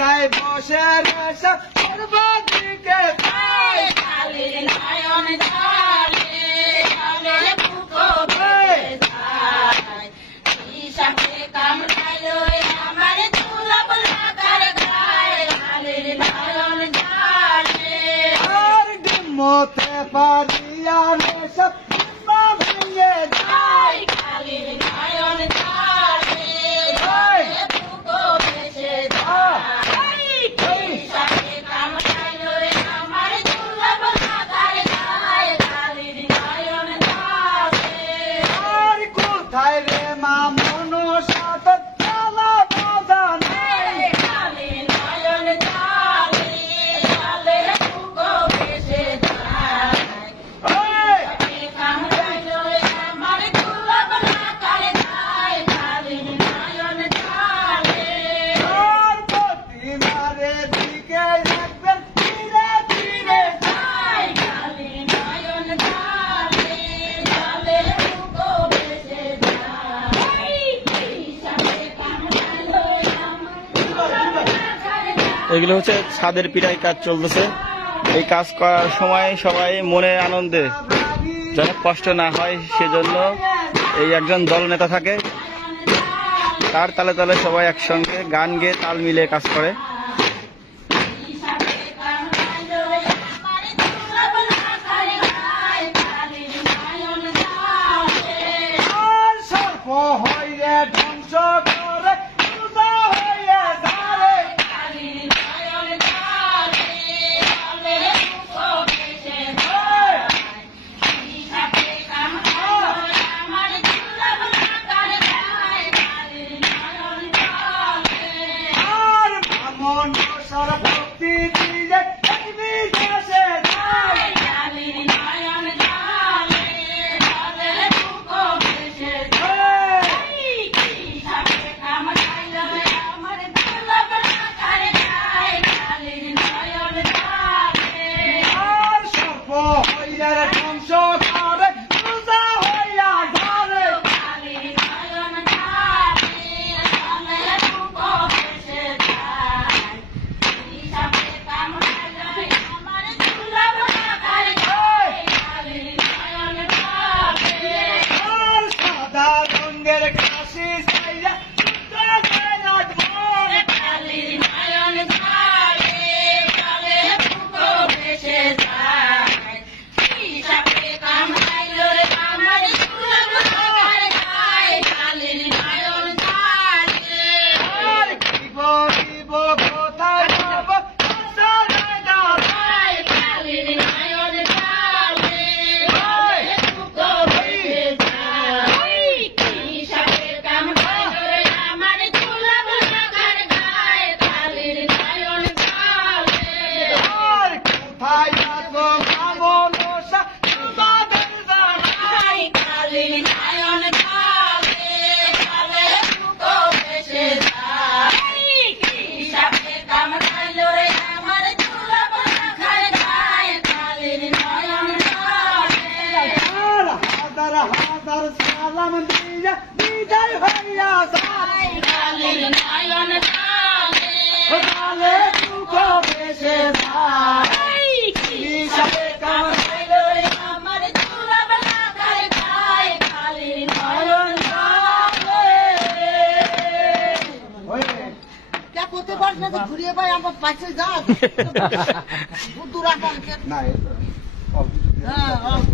কোথায় বসে রেশা সর্বদিকে তাই কালির নয়ন জলে জলে বুকো ভরে যায় সাপে কামড়ালো আমার দুলব লাগার গায়ে কালির নয়ন জলে আর ডিমতে পারিয়া রেশা ভেঙে যায় কালির নয়ন জলে বুকো ভেসে যায় সাপে কামড়ালো আমার দুলব লাগার গায়ে কালির নয়ন জলে আর কোথায় রে মা মনসা তোর জ্বালা বাঁধা নাই কালির নয়ন জলে জলে বুকো ভেসে যায় সাপে কামড়ালো আমার দুলব লাগার গায়ে কালির নয়ন জলে আর প্রতিমারে দিকে দেখবেন ধীরে ধীরে যায় কালির নয়ন জলে জলে বুকো ভেসে যায় সাপে কামড়ালো আমার দুলব লাগার গায়ে। এগুলো হচ্ছে ছাদের পিড়াই কাজ চলতেছে। এই কাজ করার সময় সবাই মনে আনন্দে যেন কষ্ট না হয় সেজন্য এই একজন দল নেতা থাকে, তার তালে তালে সবাই একসঙ্গে গান গেয়ে তাল মিলিয়ে কাজ করে। সাপে কামড়ালো আমার দুলব লাগার গায়ে কালির নয়ন জলে আর সর্প হইয়া ধ্বংস করে পূজা হইয়া ধারে কালির নয়ন জলে জলে বুকো ভেসে যায় সাপে কামড়ালো আমার দুলব লাগার গায়ে কালির নয়ন জলে আর মনসার ভক্তি দিয়ে দেখবি দেশে যায় কালির নয়ন জলে জলে বুকো ভেসে যায় সাপে কামড়ালো আমার দুলব লাগার গায়ে কালির নয়ন জলে আর সর্প হইয়া ধ্বংস করে পূজা হইয়া ধরে কালির নয়ন জলে জলে বুকো ভেসে যায় সাপে কামড়ালো আমার দুলব লাগার গায়ে কালির নয়ন জলে আর সাদা রঙের কাশি ছাইয়া কালির নয়ন জলে জলে বুকো ভেসে যায় সাপে কামড়ালো আমার দুলব লাগার গায়ে কালির নয়ন জলে আর দিব দিব কোথায় যাব কালির নয়ন জলে জলে বুকো ভেসে যায় সাপে কামড়ালো আমার দুলব লাগার গায়ে কালির নয়ন জলে আর কোথায় যাব মনসা তোমাদের জানাই কালির নয়ন জলে জলে বুকো ভেসে যায় সাপে কামড়ালো আমার দুলব লাগার গায়ে কালির নয়ন জলে হাজার হাজার সালাম দিয়ে বিদায় হইয়া যায় কালির নয়ন জলে জলে বুকো ভেসে যায় সাপে কামড়ালো আমার দুলব লাগার গায়ে কালির নয়ন জলে क्या করতে পারছ না তো ঘুরিয়ে পাই আমার পাশে যা দূর রাখা না হ্যাঁ